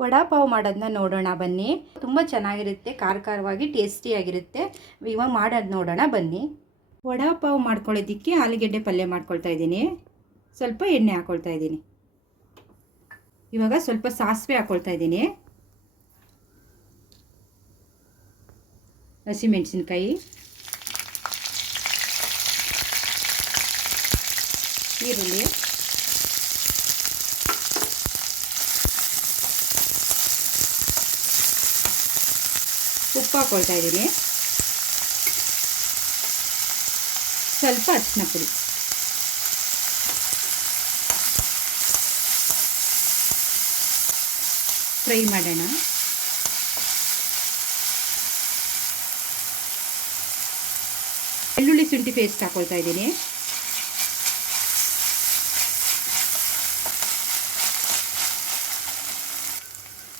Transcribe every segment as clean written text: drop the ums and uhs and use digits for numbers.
ವಡಾ ಪಾವ್ ಮಾಡೋದನ್ನ ನೋಡೋಣ ಬನ್ನಿ. ತುಂಬ ಚೆನ್ನಾಗಿರುತ್ತೆ, ಖಾರವಾಗಿ ಟೇಸ್ಟಿಯಾಗಿರುತ್ತೆ. ಇವಾಗ ಮಾಡೋದು ನೋಡೋಣ ಬನ್ನಿ. ವಡಾ ಪಾವ್ ಮಾಡ್ಕೊಳ್ಳೋದಕ್ಕೆ ಆಲೂಗೆಡ್ಡೆ ಪಲ್ಯ ಮಾಡ್ಕೊಳ್ತಾ ಇದ್ದೀನಿ. ಸ್ವಲ್ಪ ಎಣ್ಣೆ ಹಾಕ್ಕೊಳ್ತಾ ಇದ್ದೀನಿ. ಇವಾಗ ಸ್ವಲ್ಪ ಸಾಸಿವೆ ಹಾಕ್ಕೊಳ್ತಾ ಇದ್ದೀನಿ. ಹಸಿಮೆಣಸಿನ್ಕಾಯಿ, ಈರುಳ್ಳಿ, ಉಪ್ಪು ಹಾಕ್ಕೊಳ್ತಾ ಇದ್ದೀನಿ. ಸ್ವಲ್ಪ ಅರಿಶಿನ ಪುಡಿ, ಫ್ರೈ ಮಾಡೋಣ. ಬೆಳ್ಳುಳ್ಳಿ ಶುಂಠಿ ಪೇಸ್ಟ್ ಹಾಕ್ಕೊಳ್ತಾ ಇದ್ದೀನಿ.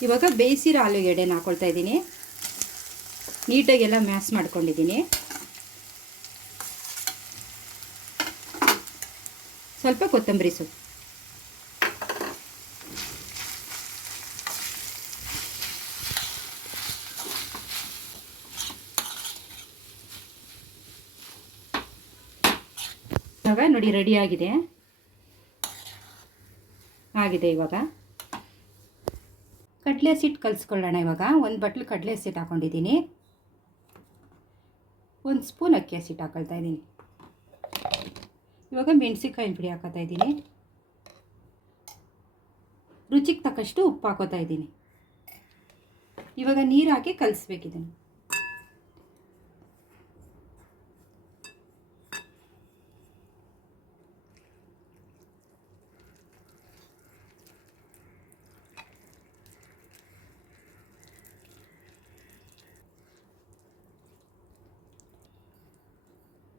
ಇವಾಗ ಬೇಯಿಸಿರೋ ಆಲೂಗೆಡ್ಡೆನ ಹಾಕ್ಕೊಳ್ತಾ ಇದ್ದೀನಿ. ನೀಟಾಗೆಲ್ಲ ಮ್ಯಾಶ್ ಮಾಡ್ಕೊಂಡಿದ್ದೀನಿ. ಸ್ವಲ್ಪ ಕೊತ್ತಂಬರಿ ಸೊಪ್ಪು, ಇವಾಗ ನೋಡಿ ರೆಡಿ ಆಗಿದೆ. ಇವಾಗ ಕಡಲೆ ಹಸಿಟ್ಟು ಕಲಿಸ್ಕೊಳ್ಳೋಣ. ಇವಾಗ ಒಂದು ಬಟ್ಲು ಕಡಲೆ ಹಸಿಟ್ಟು ಹಾಕ್ಕೊಂಡಿದ್ದೀನಿ. 1 ಸ್ಪೂನ್ ಅಕ್ಕಿ ಹಸಿಟ್ಟು ಹಾಕೊಳ್ತಾ ಇದ್ದೀನಿ. ಇವಾಗ ಮೆಣಸಿನ್ಕಾಯಿ ಪುಡಿ ಹಾಕೋತಾ ಇದ್ದೀನಿ. ರುಚಿಗೆ ತಕ್ಕಷ್ಟು ಉಪ್ಪು ಹಾಕೋತಾ ಇದ್ದೀನಿ. ಇವಾಗ ನೀರು ಹಾಕಿ ಕಲಿಸ್ಬೇಕಿದನ್ನು.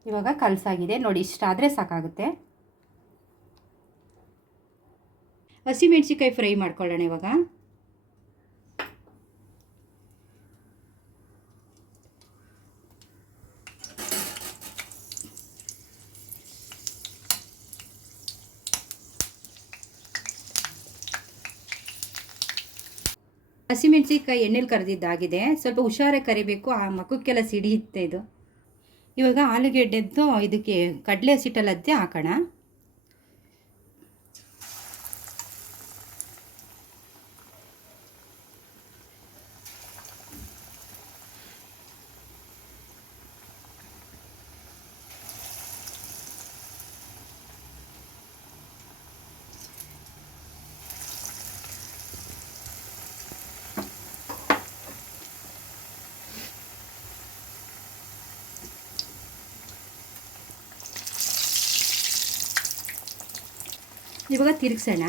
ಇವಾಗ ಕಲಸಾಗಿದೆ ನೋಡಿ, ಇಷ್ಟಾದರೆ ಸಾಕಾಗುತ್ತೆ. ಹಸಿಮೆಣಸಿನ್ಕಾಯಿ ಫ್ರೈ ಮಾಡ್ಕೊಳ್ಳೋಣ. ಇವಾಗ ಹಸಿಮೆಣಸಿನ್ಕಾಯಿ ಎಣ್ಣೆಲಿ ಕರೆದಿದ್ದಾಗಿದೆ. ಸ್ವಲ್ಪ ಹುಷಾರಾಗಿ ಕರಿಬೇಕು, ಆ ಮಖಕ್ಕೆಲ್ಲ ಸಿಡಿಯುತ್ತೆ ಇದು. ಇವಾಗ ಆಲೂಗೆಡ್ಡೆದ್ದು ಇದಕ್ಕೆ ಕಡಲೆ ಹಸಿಟ್ಟಲ್ಲದ್ದೇ ಹಾಕೋಣ. ಇವಾಗ ತಿರುಗಿಸೋಣ.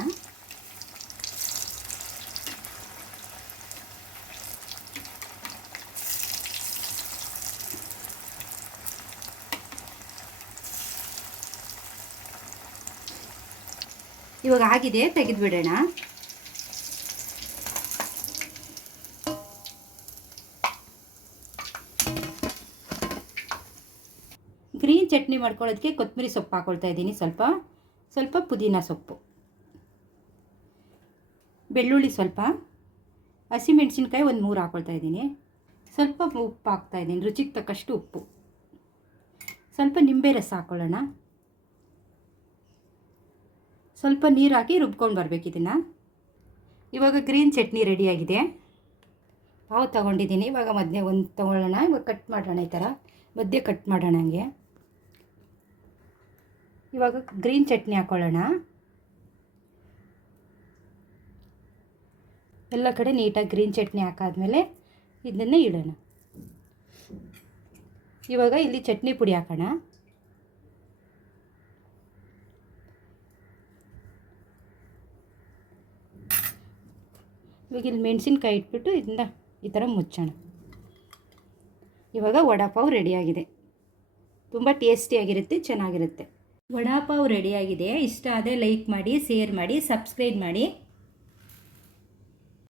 ಇವಾಗ ಆಗಿದೆ, ತೆಗೆದುಬಿಡೋಣ. ಗ್ರೀನ್ ಚಟ್ನಿ ಮಾಡ್ಕೊಳ್ಳೋದಕ್ಕೆ ಕೊತ್ತಂಬರಿ ಸೊಪ್ಪು ಹಾಕ್ಕೊಳ್ತಾ ಇದ್ದೀನಿ. ಸ್ವಲ್ಪ ಪುದೀನ ಸೊಪ್ಪು, ಬೆಳ್ಳುಳ್ಳಿ ಸ್ವಲ್ಪ, ಹಸಿಮೆಣಸಿನ್ಕಾಯಿ 1-3 ಹಾಕ್ಕೊಳ್ತಾ ಇದ್ದೀನಿ. ಸ್ವಲ್ಪ ಉಪ್ಪು ಹಾಕ್ತಾಯಿದ್ದೀನಿ, ರುಚಿಗೆ ತಕ್ಕಷ್ಟು ಉಪ್ಪು. ಸ್ವಲ್ಪ ನಿಂಬೆ ರಸ ಹಾಕ್ಕೊಳ್ಳೋಣ. ಸ್ವಲ್ಪ ನೀರು ಹಾಕಿ ರುಬ್ಕೊಂಡು ಬರಬೇಕು ಇದನ್ನು. ಇವಾಗ ಗ್ರೀನ್ ಚಟ್ನಿ ರೆಡಿಯಾಗಿದೆ. ಪಾವು ತೊಗೊಂಡಿದ್ದೀನಿ. ಇವಾಗ ಮಧ್ಯೆ ಒಂದು ತೊಗೊಳ್ಳೋಣ. ಇವಾಗ ಕಟ್ ಮಾಡೋಣ, ಈ ಥರ ಮಧ್ಯೆ ಕಟ್ ಮಾಡೋಣ. ಹಂಗೆ ಇವಾಗ ಗ್ರೀನ್ ಚಟ್ನಿ ಹಾಕ್ಕೊಳ್ಳೋಣ. ಎಲ್ಲ ಕಡೆ ನೀಟಾಗಿ ಗ್ರೀನ್ ಚಟ್ನಿ ಹಾಕಾದ್ಮೇಲೆ ಇದನ್ನೇ ಇಡೋಣ. ಇವಾಗ ಇಲ್ಲಿ ಚಟ್ನಿ ಪುಡಿ ಹಾಕೋಣ. ಇವಾಗ ಇಲ್ಲಿ ಮೆಣಸಿನ್ಕಾಯಿ ಇಟ್ಬಿಟ್ಟು ಇದನ್ನ ಈ ಥರ ಮುಚ್ಚೋಣ. ಇವಾಗ ವಡಾ ಪಾವ್ ರೆಡಿಯಾಗಿದೆ. ತುಂಬ ಟೇಸ್ಟಿಯಾಗಿರುತ್ತೆ, ಚೆನ್ನಾಗಿರುತ್ತೆ. ವಡಾ ಪಾವ್ ರೆಡಿಯಾಗಿದೆ. ಇಷ್ಟ ಆದರೆ ಲೈಕ್ ಮಾಡಿ, ಶೇರ್ ಮಾಡಿ, ಸಬ್ಸ್ಕ್ರೈಬ್ ಮಾಡಿ.